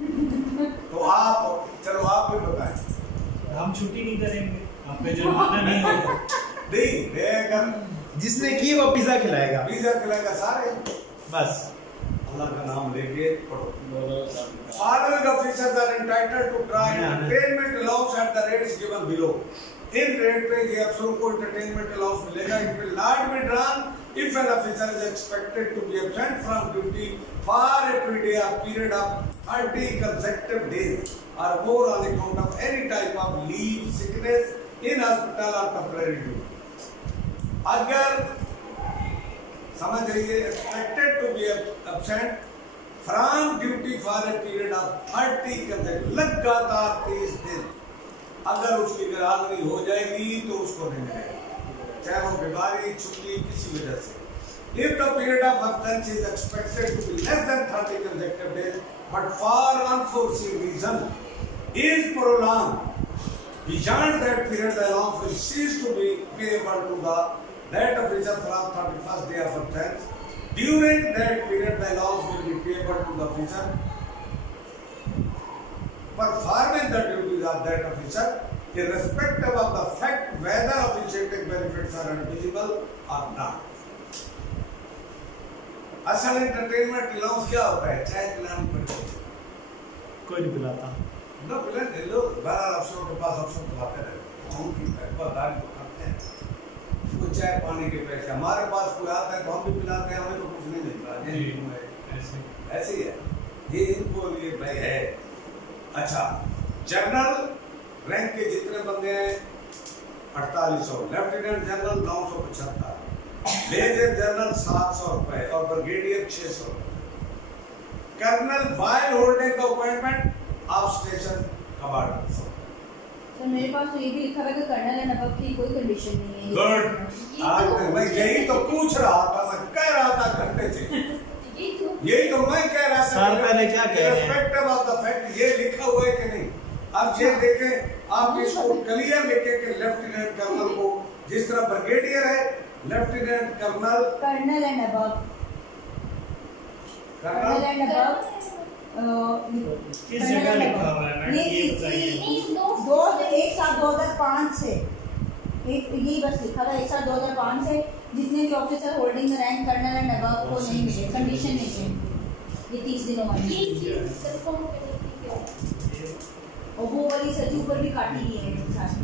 तो आप चलो आप भी बताएं। हम छुट्टी नहीं करेंगे, आप पे जुर्माना नहीं होगा। नहीं अगर जिसने की वो पिज्जा खिलाएगा, सारे बस अल्लाह का नाम लेके पढ़ो। Following officers are entitled to draw entertainment allowance at the rates given below. In rate पे ये अफसरों को entertainment allowance मिलेगा। It will not be drawn if an officer is expected to be absent from duty for a period of 30 consecutive days or more on account of any type of leave, sickness in hospital or temporary duty. अगर समझ रहिए expected to be absent from duty for a period of 30 consecutive लगातार 30 दिन, अगर उसकी गिरफ्तारी हो जाएगी तो उसको नहीं मिलेगा, चाहे वो बीमारी, छुट्टी, किसी वजह से। If the period of absence is expected to be less than 30 consecutive days, but for unforeseen reason is prolonged beyond that period, the allowance will cease to be payable to the that officer from 31st day of absence. During that period, the allowance will be payable to the officer performing the duties of that officer, irrespective of the fact whether officiating benefits are eligible or not. असल entertainment allowance क्या होता है? चाय पिलानी पड़ती है, कोई नहीं पिलाता। ना पिलाते लोग, बहरहाल अफसरों के पास अफसर पिलाते रहते हैं, उनकी बर्दाश्त तो करते हैं। कोई चाय पानी के पैसे हमारे पास कोई आता है तो हम भी पिलाते हैं, हमें तो कुछ नहीं मिलता। ऐसे ही है ये, इनको ये भाई है। अच्छा, जनरल रैंक के जितने बंदे हैं 4800, लेफ्टिनेंट जनरल 975, मेजर जनरल 700 रुपए और ब्रिगेडियर 600। कर्नल वाइल होल्डिंग का अपॉइंटमेंट ऑफ स्टेशन कमांडर। तो मेरे पास तो ये भी लिखा हुआ है कि कर्नल एंड अबव की कोई कंडीशन नहीं है। गुड, आज मैं यही तो पूछ रहा था, मैं कह रहा था घंटे से यही तो मैं कह रहा था। साल पहले क्या कह रहे हैं? रिस्पेक्टिव ऑफ द फैक्ट ये लिखा हुआ है कि नहीं? अब ये देखें, आप इसको क्लियर लिखे कि लेफ्टिनेंट कर्नल को, जिस तरह ब्रिगेडियर है lieutenant colonel, colonel and above, colonel and above किस जगह लिखा हुआ है मैडम, ये बताइए। 2005 से ये बस लिखा हुआ है 2005 से, जिसने भी officer holding the rank colonel and above को नहीं मिले, कंडीशन नहीं है, ये 30 दिनों वाली, और वो वाली सचिव पर भी काटी गई है साथ।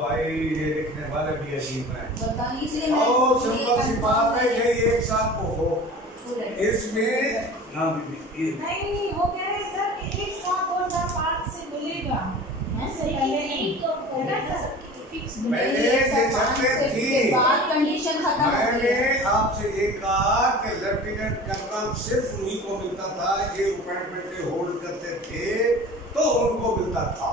भाई ये लिखने वाले भी अजीब हैं। बताइए, इसलिए और सिंपल सी बात है, ये एक साथ को हो इसमें नहीं, वो कह रहे सर कि एक साथ 2005 से मिलेगा। पहले से चलते थी, कंडीशन खत्म। मैंने आपसे ये कहा कि लेफ्टिनेंट कर्नल सिर्फ उन्हीं को मिलता था, ये अपॉइंटमेंट होल्ड करते थे तो उनको मिलता था,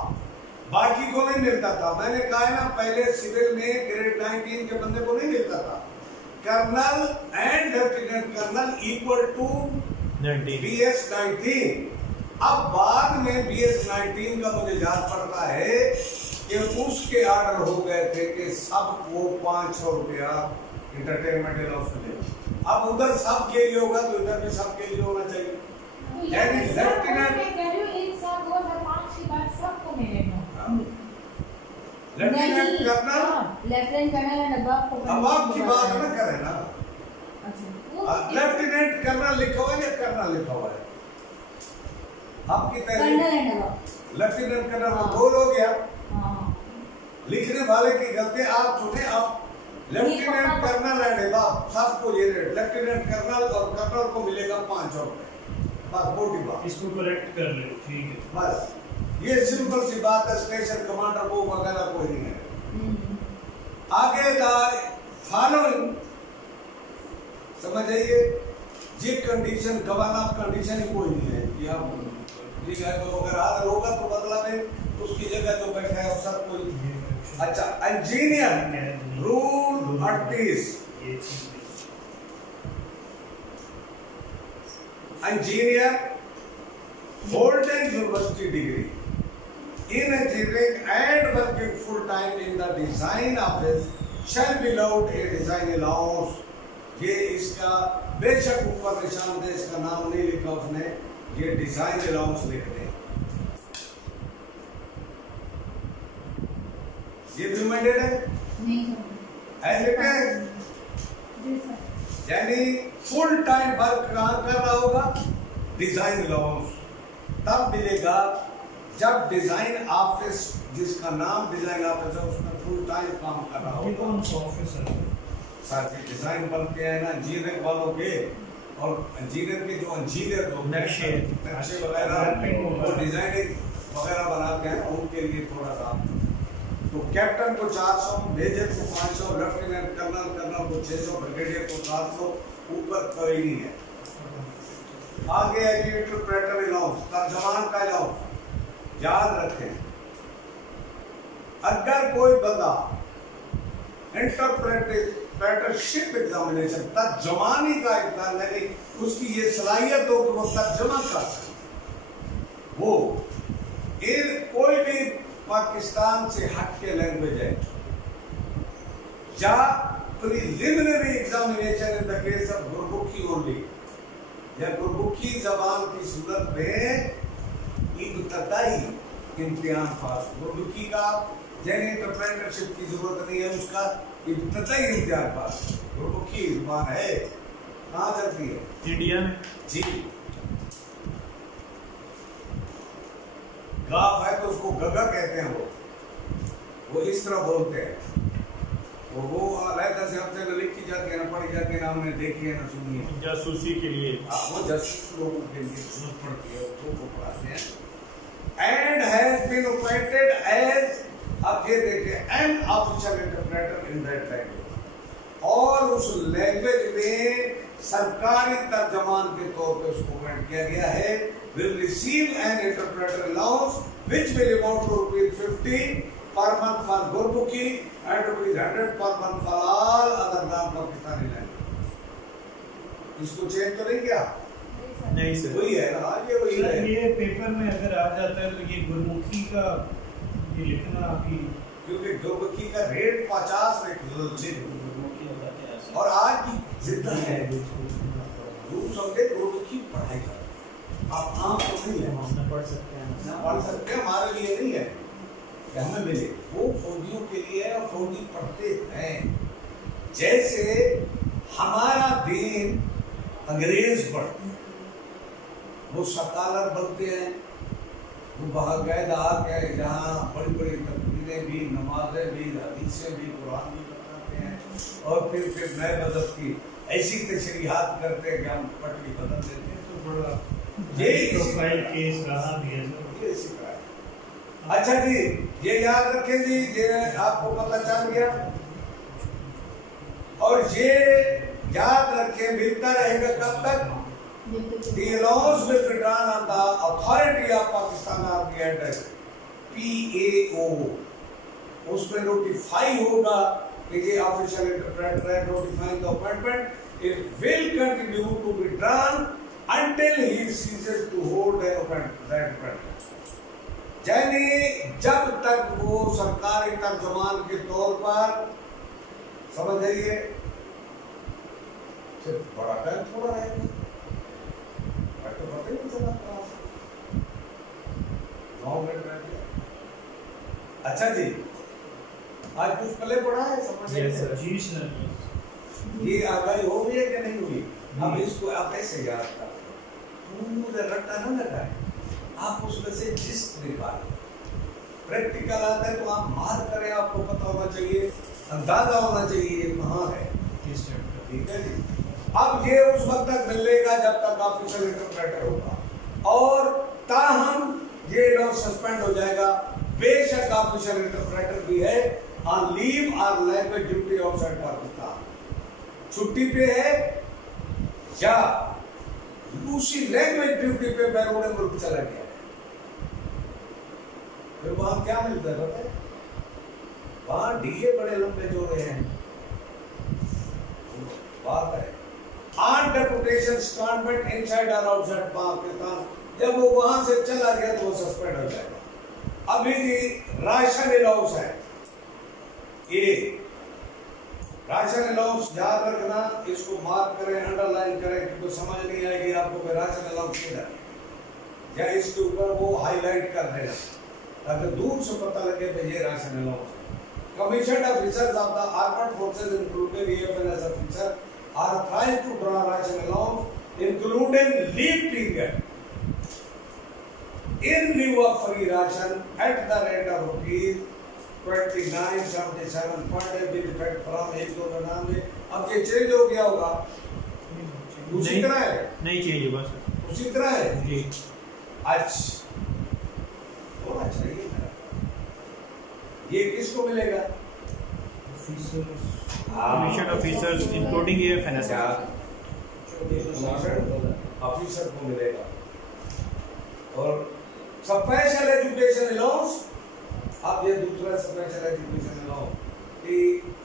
बाकी को नहीं मिलता था। मैंने कहा है ना, पहले सिविल में ग्रेड 19 के बंदे को नहीं मिलता था। Colonel and lieutenant colonel equal to BS 19। अब बाद में BS 19 का मुझे याद पड़ता है कि उसके ऑर्डर हो गए थे कि सबको 500 रुपया इंटरटेनमेंट अलाउंस मिले। अब उधर सब के लिए होगा तो इधर भी सब के लिए होना चाहिए। यानी लेफ्टिनेंट एक साथ 2005 की बात सबको मिलेगा। Lieutenant colonel, lieutenant colonel and above, above की बात न करें ना। लेफ्टिनेंट कर्नल लिखा हुआ है या कर्नल लिखा हुआ है? आपकी तहरीर लेफ्टिनेंट कर्नल में बोल हो गया, लिखने वाले की गलती। आप सुने, आप लेफ्टिनेंट कर्नल एंड अबव सबको ये रेट, लेफ्टिनेंट कर्नल और कर्नल को मिलेगा 500 रुपए, बस मोटी बात। इसको करेक्ट कर ले, ठीक है, बस ये सिंपल सी बात है। स्टेशन कमांडर को वगैरह कोई नहीं है। आगे फॉलोइंग समझ जाइए, ये कंडीशन गवर्न ऑफ कंडीशन ही कोई नहीं है कि आप ठीक है तो अगर आदर होगा तो बदला में उसकी जगह जो बैठा है अफसर कोई। अच्छा, engineer rule 38 engineer holding university degree in engineering and working full time in the design office shall be allowed a design allowance. ये इसका बेशक ऊपर निशान दे, इसका नाम नहीं लिखा उसने, ये डिजाइन अलाउंस लिख दे। ये भी मैंडेड है नहीं ऐसे क्या है? यानी फुल टाइम वर्क कहाँ कर रहा होगा? डिजाइन अलाउंस तब मिलेगा जब डिजाइन ऑफिस, जिसका नाम डिजाइन ऑफिस है, उसमें फुल टाइम काम कर रहा होगा। कौन सा ऑफिस है? सारे डिजाइन बनते हैं ना इंजीनियरिंग वालों के, और इंजीनियर के जो इंजीनियर नक्शे वगैरह वो डिजाइनिंग वगैरह बनाते हैं, उनके लिए थोड़ा सा। तो कैप्टन को 400, मेजर को 500, लेफ्टिनेंट कर्नल को 600, ब्रिगेडियर को 700, ऊपर कोई नहीं है। आगे है कि इंटरप्रेटर अलाउंस, तर्जमान का अलाउंस। याद रखें, अगर कोई बंदा इंटरप्रेटरशिप एग्जामिनेशन, तर्जमानी का एग्जाम, यानी उसकी ये सलाहियत हो कि वो तर्जमा कर सके, वो कोई भी पाकिस्तान से हट के लैंग्वेज है, या preliminary examination in the case of Gurmukhi only, या गुरमुखी जबान की सूरत में इब्तदाई इम्तिहान पास, गुरमुखी का यानी इंटरप्रेटरशिप की जरूरत नहीं है, उसका इब्तदाई इम्तिहान पास। गुरमुखी जुबान है, कहाँ चलती है? इंडिया में जी। गाफ है तो उसको गगा कहते हैं, वो इस तरह बोलते हैं। वो अलग से हमसे लिखी जाती है ना, पढ़ी जाती है ना, हमने देखी है ना, सुनी है। जासूसी के लिए वो जासूस लोगों के लिए जरूरत पड़ती है, वो पढ़ाते हैं। And has been appointed as, अब ये देखिए, an official interpreter in that language, और उस लैंग्वेज में सरकारी तर्जमान के तौर पे उसको अपॉइंट किया गया है। will receive an interpreter allowance which will amount to ₹50 per month for Gurmukhi and ₹100 per month for all other non-Pakistani languages. इसको चेंज तो नहीं किया? नहीं सर, वही है ना, ये वही है। ये पेपर में अगर आ जाता है तो ये गुरमुखी का ये लिखना अभी, क्योंकि गुरमुखी का रेट 50 और आज की जिद्द है, समझे गुरमुखी पढ़ाई कर, आप आम तो नहीं है, पढ़ सकते हैं, पढ़ सकते हैं, हमारे लिए नहीं है कि हमें मिले, वो फौजियों के लिए है, और फौजी पढ़ते हैं। जैसे हमारा दीन अंग्रेज पढ़ते हैं, वो सकालर बनते हैं, वो बाकायदा आके जहाँ बड़ी बड़ी तकरीरें भी, नमाजें भी, हदीसें भी, कुरान भी बताते हैं, और फिर नए मजहब की ऐसी तशरीहात करते हैं कि हम पटरी बदल देते हैं। तो बड़ा ये प्रोफाइल केस रहा भी है। ये सिखा है। अच्छा जी, ये याद रखें जी, ये आपको पता चल गया, और ये याद रखें मिलता रहेगा कब तक? The allowance will be drawn on the authority of Pakistan Army Address, PAO, उसमें नोटिफाई होगा कि ये ऑफिशियल इंटरप्रेटर है, notifying the appointment, it will continue to be drawn until he ceases to hold that appointment. यानी जब तक वो सरकारी तर्जुमान के तौर पर, समझ जाइए, सिर्फ बड़ा टाइम थोड़ा रहेगा, तो पता ही नहीं चला 9 मिनट रह गया। अच्छा जी, आज कुछ पहले पढ़ा है, समझ जी सर, ये आगाही हो गई है कि नहीं हुई? अब इसको आप ऐसे याद कर, पूरा रट्टा ना लगाए, आप उसमें से जिस्ट निकालें। प्रैक्टिकल आता है तो आप मार करें, आपको पता होना चाहिए, अंदाजा होना चाहिए ये कहाँ है, ठीक है जी। अब ये उस वक्त तक मिलेगा जब तक ऑफिशियल इंटरप्रेटर होगा, और ताहम ये लॉ सस्पेंड हो जाएगा। बेशक ऑफिशियल इंटरप्रेटर भी है ऑन लीव और लैंग्वेज ड्यूटी आउटसाइड पाकिस्तान, छुट्टी पे है, या उसी लैंग्वेज ड्यूटी पे बैरून मुल्क चला गया, फिर वहां क्या मिलता है पता है? वहां डीए बड़े लंबे जो रहे हैं, बात है ऑन डेपुटेशन स्टैंडमेंट इनसाइड और आउटसाइड पाकिस्तान, जब वो वहां से चला गया तो वो सस्पेंड हो जाएगा। अभी जी राशन अलाउंस है, ये राशन अलाउंस याद रखना, इसको मार्क करें, अंडरलाइन करें, क्योंकि समझ नहीं आएगी आपको कि राशन अलाउंस किधर है, या इसके ऊपर वो हाईलाइट कर देना ताकि दूर से पता लगे कि ये राशन अलाउंस है। Commission officers of the armed forces including AFNS officer are trying to draw ration allowance including leave period in lieu of free ration at the rate of rupees 29.77 per day with effect from 1/2/99। अब ये change हो गया होगा, उसी तरह है? नहीं change होगा सर, उसी तरह है जी। अच्छा होना चाहिए। ये किसको मिलेगा? Commission officers including AFNS officer को मिलेगा। और स्पेशल एजुकेशन अलाउंस, अब ये दूसरा special education allowance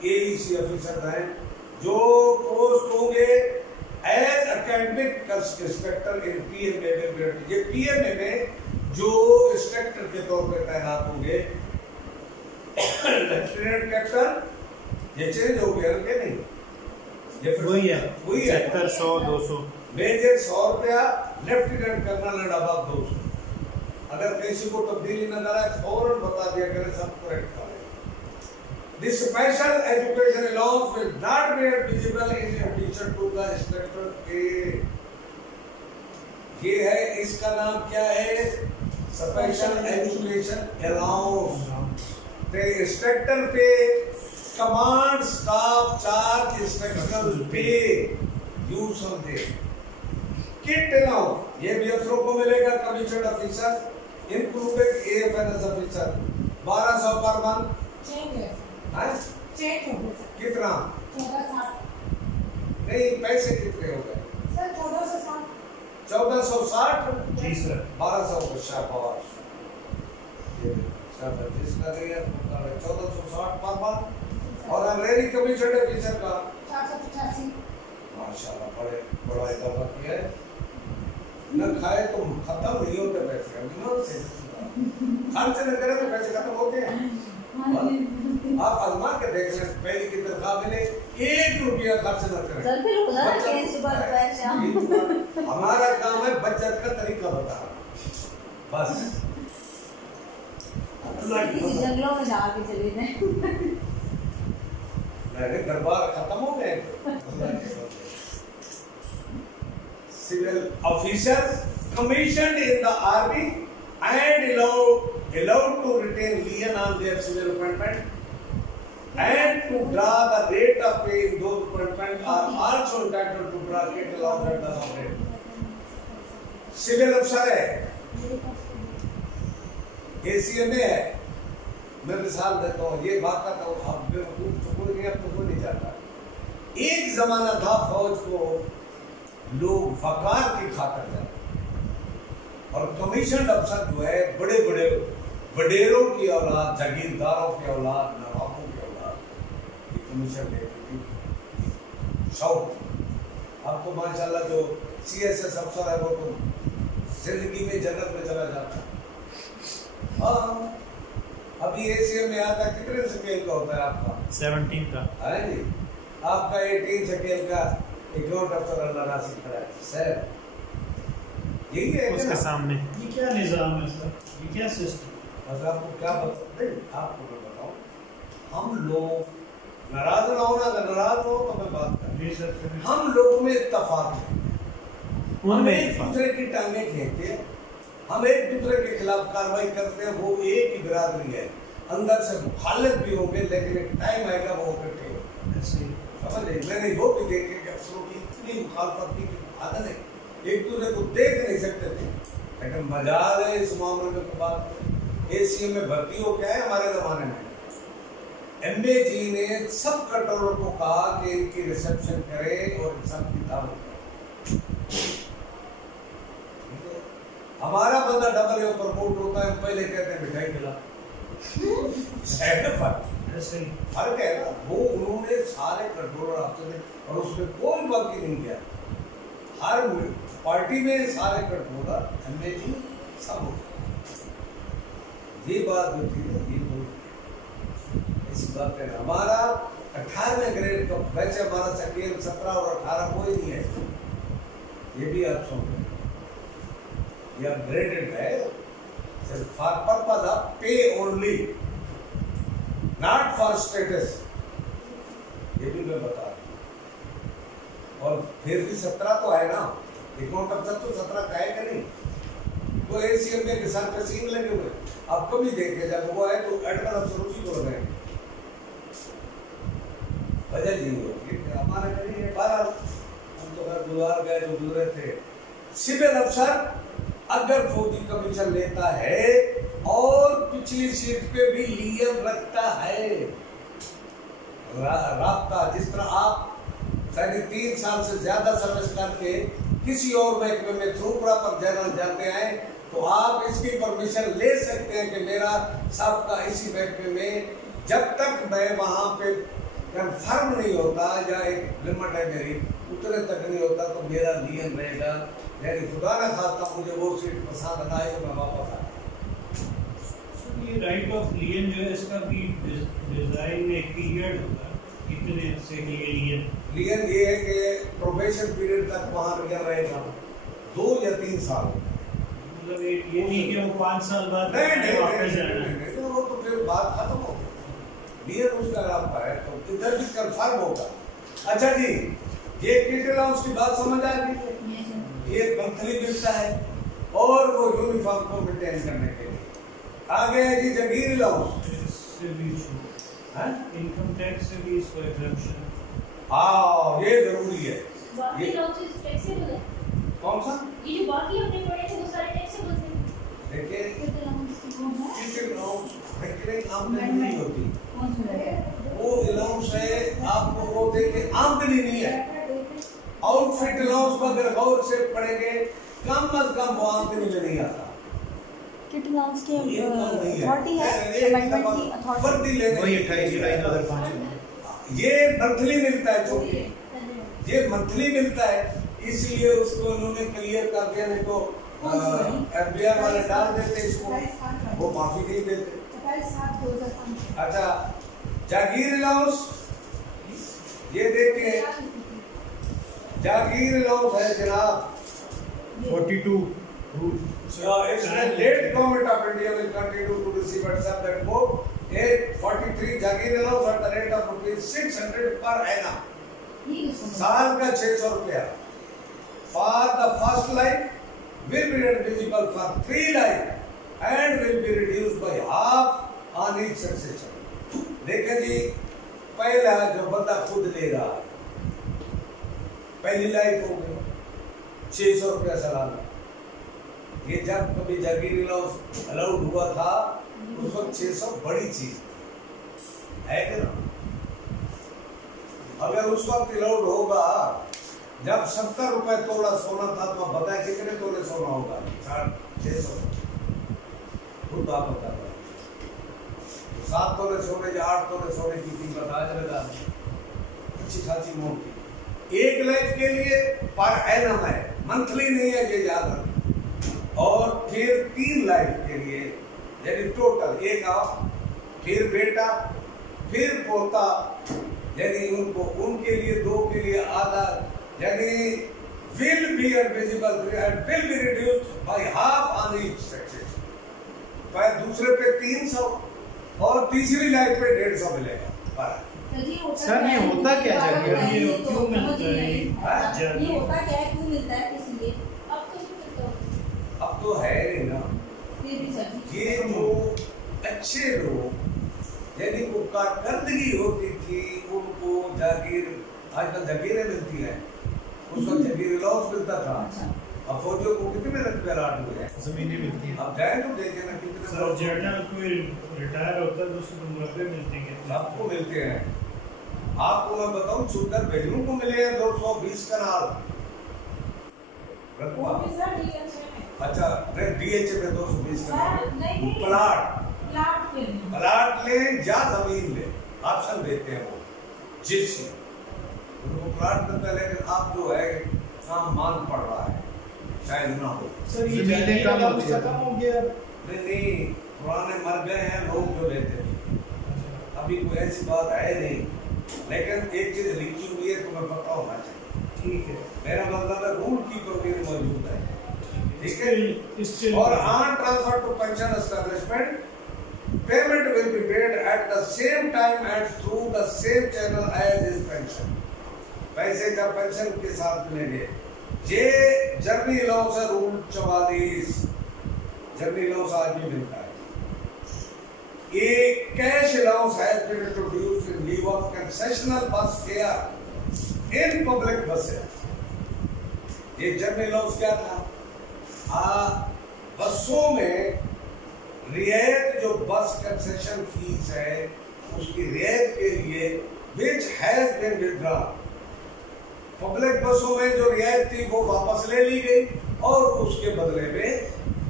AEC officer हैं जो पोस्ट होंगे as academic instructor in PMA में। ये पीएमए में जो इंस्ट्रक्टर के तौर पर तैनात होंगे, लेफ्टिनेंट कैप्टन, ये चेंज हो गया क्या नहीं? ये वही है 100 200 मेजर 100 रुपया, लेफ्टिनेंट कर्नल एंड अबव 200। अगर किसी को तब्दीली नजर आए फौरन बता दिया करें, सब करेक्ट करें। This special education allowance will not be visible in addition to the instructor के, ये है, इसका नाम क्या है? Special education allowance. The instructor पे कमांड स्टाफ चार्ज इंस्ट्रक्शनल पे यूज समझे। किट अलाउंस ये भी अफसरों को मिलेगा। Commission officer including AFNS officer 1200 per month. Change है हैं? चेंज हो गया कितना? 1460 नहीं, पैसे कितने हो गए? सर 1460 1460 जी सर। 1200 को शाबाश, ये सब जिसका दिया 1460 पर मंथ। और अंग्रेजी कमीशन ऑफिसर का 485 माशाल्लाह बड़ा इजाफा किया है। न खाए तो खत्म नहीं होते पैसे, खर्च न करे तो पैसे खत्म होते हैं। आप आजमा के देख लें, पहली की तनख्वाह मिले 1 रुपया खर्च न करें। हमारा काम है बचत का तरीका बताना, बस। जंगलों में जाके चले जाए। दरबार खत्म हो गए। Civil officers commissioned in the army and allowed to retain lien on their civil appointment and to draw the rate of pay in those appointments are also entitled to draw rate allowed at the rate। Civil अफसर है, ACM है। मैं मिसाल देता हूँ, ये बात का तो अब कोई नहीं जाता। एक जमाना था फौज को लोग वकार की खातर जाते, और कमीशन अफसर जो है बड़े बड़े वडेरों की औलाद, जागीरदारों की औलाद, नवाबों की औलाद, ये कमीशन लेती थी शौक। अब तो माशाल्लाह जो सीएसएस अफसर है वो तो जिंदगी में जन्नत में चला जाता है। हाँ, अभी एसीएम में आता कितने स्केल का होता है आपका? 17 का है जी। आपका 18 स्केल का इकलौत अफसर अल्लाह नासिर खड़ा है सर, यही है उसके सामने। ये क्या निजाम है सर, ये क्या सिस्टम? बस आपको क्या आपको मैं बताऊं, हम लोग नाराज ना हो, अगर नाराज हो तो मैं बात कर। जी सर। हम लोगों में इत्तेफाक है, हम उनमें एक दूसरे की टांगें खींचते हैं, हम एक दूसरे के खिलाफ कार्रवाई करते हैं। वो एक ही बिरादरी है, अंदर से मुखालिफ भी होंगे, लेकिन एक टाइम आएगा वो इकट्ठे होंगे। समझ रहे? मैंने वो भी देखे कि अफसरों की इतनी मुखालफत की आदत है, एक दूसरे को देख नहीं सकते थे। लेकिन मजाल है इस मामले में तो बात। एसीएम में भर्ती हो क्या है हमारे जमाने में, एमए जी ने सब कंट्रोलर को कहा कि इनकी रिसेप्शन करे और सबकी दावत करे। हमारा बंदा डबल ए प्रमोट होता है, पहले कहते हैं मिठाई खिला। फर्क है ना, वो उन्होंने सारे कंट्रोलर आपसे और उसमें कोई बाकी नहीं किया। हर पार्टी में सारे कठपुतला एमएलए सब होगा। ये बात जो थी ना, ये तो इस बात पे हमारा 18वें ग्रेड का वैसे हमारा सेकेंड 17 और 18 कोई नहीं है, ये भी आप सुन रहे, ये अपग्रेडेड है सिर्फ फॉर पर्पस ऑफ पे ओनली, नॉट फॉर स्टेटस, ये भी मैं बता रहा हूँ। और फिर भी 17 तो है ना, अकाउंट ऑफ तो 17 का है कि नहीं, वो एसीएम में किसान पे सीन लगे हुए, आपको भी देखे जब वो है तो एडमिन अफसर उसी को लगाएंगे, वजह नहीं होती हमारे नहीं है। बहरहाल हम तो हर गुजार गए जो गुजरे थे। सिविल अफसर अगर फौजी कमीशन लेता है और पिछली सीट पे भी लियन रखता है, राब्ता, जिस तरह आप 3.5 साल से ज्यादा सर्विस करके किसी और महकमे में थ्रू प्रॉपर जनरल जाते हैं, तो आप इसकी परमिशन ले सकते हैं कि मेरा सबका इसी महकमे में जब तक मैं वहां पे कंफर्म नहीं होता या एक लिमिट है मेरी उतने तक नहीं होता तो मेरा नियम रहेगा, यानी खुदा ना खास्ता मुझे वो सीट पसंद ना आए तो मैं वापस आया। ये राइट ऑफ लियन जो है इसका भी डिजाइन में पीरियड होगा, कितने से लियन? लियन ये है कि प्रोबेशन पीरियड तक वहां लियन रहेगा 2 या 3 साल, मतलब ये नहीं कि वो 5 साल बाद वापस जाना, वो तो फिर बात खत्म हो गई, लियन उसका रास्ता है तो इधर भी कंफर्म होगा। अच्छा जी, ये किट अलाउंस की बात समझ आ गई, ये मंथली मिलता है और वो यूनिफॉर्म को मेंटेन करने के लिए। आगे है जी जागीर अलाउंस, इससे भी इनकम टैक्स से भी इसको एग्जम्पशन, हाँ ये जरूरी है। बाकी अलाउंसेस टैक्सेबल है, कौन सा? ये जो बाकी हमने पढ़े थे वो सारे टैक्सेबल थे। देखिए kit allowance kit allowance factoring आमदनी नहीं होती, कौन सा है? वो अलाउंस है आपको, वो देखिए आमदनी नहीं है। आउटफिट अलाउंस को अगर गौर से पढ़ेंगे कम अज कम वो आमदनी में नहीं आता। किट अलाउंस की अथॉरिटी है, अमेंडमेंट की अथॉरिटी वही 28 जुलाई 2005 ये मंथली मिलता है, जो ये मंथली मिलता है, इसलिए उसको उन्होंने क्लियर कर दिया, नहीं तो एफबीआर वाले डाल देते इसको, वो माफी नहीं देते। अच्छा जागीर अलाउंस, ये देखिए जागीर अलाउंस है जनाब 42 इसमें let government of India will continue to receive except that for 843 जागीर अलाउंस at the rate of ₹600 per annum, साल का 600 रुपया। For the first life will be divisible for 3 life and will be reduced by half on each succession। देखें जी, पहला जो बंदा खुद ले रहा है, पहली लाइफ हो गई 600 रुपया सालाना, ये जब कभी जागीर अलाउंस अलाउड हुआ था उस वक्त 600 बड़ी चीज है कि ना। अगर उस वक्त अलाउड होगा जब 70 रुपए तोड़ा सोना था, तो आप बताएं कितने तोड़े सोना होगा? 600, खुद आप बता रहे 7 तोड़े सोने या 8 तोड़े सोने की कीमत आज लगा अच्छी खासी मोटी। 1 लाइफ के लिए पर एनम है, मंथली नहीं है, ये याद रखें। और फिर 3 लाइफ के लिए यानी टोटल एक आप, फिर बेटा, फिर पोता, यानी उनको उनके लिए 2 के लिए आधा, यानी will be invisible and will be reduced by half on each succession। पर दूसरे पे 300 और तीसरी लाइफ पे 150 मिलेगा। सर ये होता क्या जागीर, ये क्यों मिलता है? ये होता क्या है, क्यों मिलता है, किस लिए? अब तो है नहीं ना, ये जो अच्छे लोग यानी को कारकर्दगी होती थी उनको जागीर, आजकल जागीरें मिलती हैं, उस वक्त जागीर अलाउंस मिलता था। अब फौजियों को कितने रुपए अलाट हुए हैं? जमीनें मिलती हैं। अब जाए तो देखें ना कितने। सर जनरल कोई रिटायर होता है तो उसको मुआवजे मिलते हैं, सबको मिलते हैं। आपको मैं बताऊं, सुंदर बेगम को मिले हैं 220 कनाल रकबा। अच्छा डीएच में 220 कनाल प्लाट ले या जमीन ले, ऑप्शन देते हैं वो जिस उनको प्लाट मिलता है। लेकिन आप जो है काम मांग पड़ रहा है, शायद ना हो। सर ये जमीनें कम होती है। खत्म हो गया। नहीं, पुराने मर गए हैं लोग जो लेते थे, अभी कोई ऐसी बात है नहीं, लेकिन एक चीज लिखी हुई है तुम्हें पता होना चाहिए। ठीक है, मेरा मतलब है रूल की प्रोविजन मौजूद है, ठीक है। Still- और on transfer to pension establishment payment will be paid at the same time and through the same channel as is pension. पैसे का पेंशन के साथ मिलेंगे। ये जर्नी अलाउंस है रूल 44, जर्नी अलाउंस आज भी मिलता है। ये cash allowance has been introduced in lieu of concessional bus fare in public buses. ये जर्नी अलाउंस क्या था? बसों में रियायत, जो बस कंसेशन फीस है उसकी रियायत के लिए which has been withdrawn. Public बसों में जो रियायत थी वो वापस ले ली गई और उसके बदले में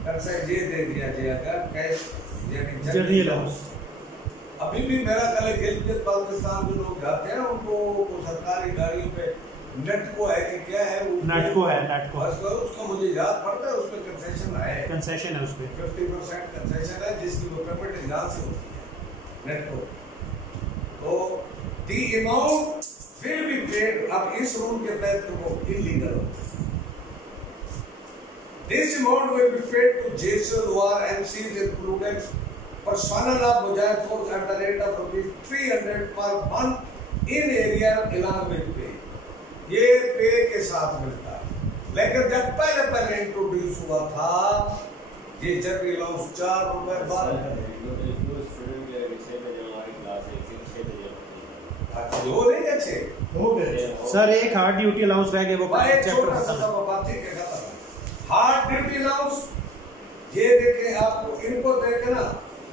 कंसेशन ये दे दिया जाएगा कैश, यानी जर्नी अलाउंस। अभी भी मेरा ख्याल है गिलगित बाल्टिस्तान जो लोग जाते हैं उनको सरकारी गाड़ियों पे नेटको है कि क्या है वो, नेटको है, नेटको उसका मुझे याद पड़ता है, उसमें कंसेशन है, कंसेशन है उस पे 50% कंसेशन है जिसकी वो पेमेंट यहाँ से होती है नेटको। तो the amount will be paid, अब इस रूल के तहत तो वो इलीगल होता है। This amount will be paid to जेसर who are MCs included personnel of Mujahid Force at the rate of ₹300 per month in area along with pay। ये पे के साथ मिलता है, लेकिन जब पहले इंट्रोड्यूस हुआ था ये जर्नी अलाउंस ₹4 हो नहीं अच्छे हो गए। सर एक हार्ड ड्यूटी अलाउंस रह गए वो एक चैप्टर छोटा सा खत्म। बात ठीक है खत्म। हार्ड ड्यूटी अलाउंस ये देखे, आपको इनको देखना,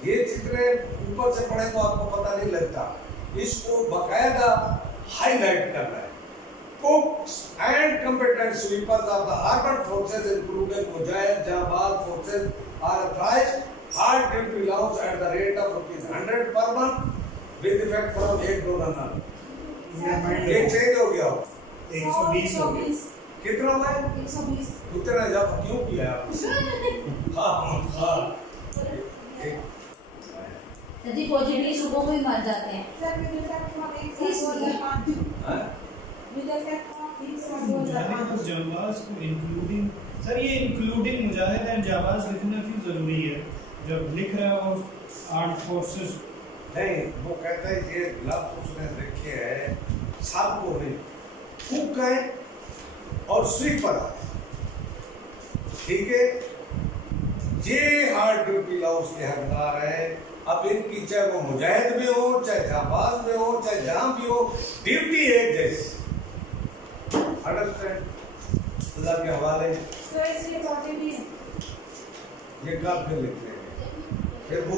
ये जितने ऊपर से पढ़े तो आपको पता नहीं लगता, इसको बकायदा हाईलाइट करना है। Cooks and competent sweepers of the urban forces including Mujahid Jabal forces are authorized hard duty allowance at the rate of ₹100 per month with effect from 1 November। ये चेंज हो गया हो, 120 हो गए। कितना हुआ है? 120। उतना इजाफा क्यों किया आपने? हाँ जी पॉजिटिवली सुबह को ही मर जाते हैं। Sir with effect from 1/2005। With effect from 1/2005। जाबाज को इंक्लूडिंग, सर ये इंक्लूडिंग मुजाहिद एंड जाबाज लिखना क्यों जरूरी है जब लिख रहा हो आर्म्ड फोर्सेस? नहीं, वो कहता है ये लफ्ज उसने लिखे है सबको नहीं, कुक है और स्वीपर है, ठीक है। ये हार्ड ड्यूटी अलाउंस के हकदार है। अब इनकी चाहे वो मुजाहिद में हो, चाहे जाबाज में हो, चाहे जहां भी हो, ड्यूटी एक जैसी। अंडरस्टैंड? अल्लाह के हवाले। तो इसलिए पॉजिटिव ये कब फिर लिख लेंगे, फिर वो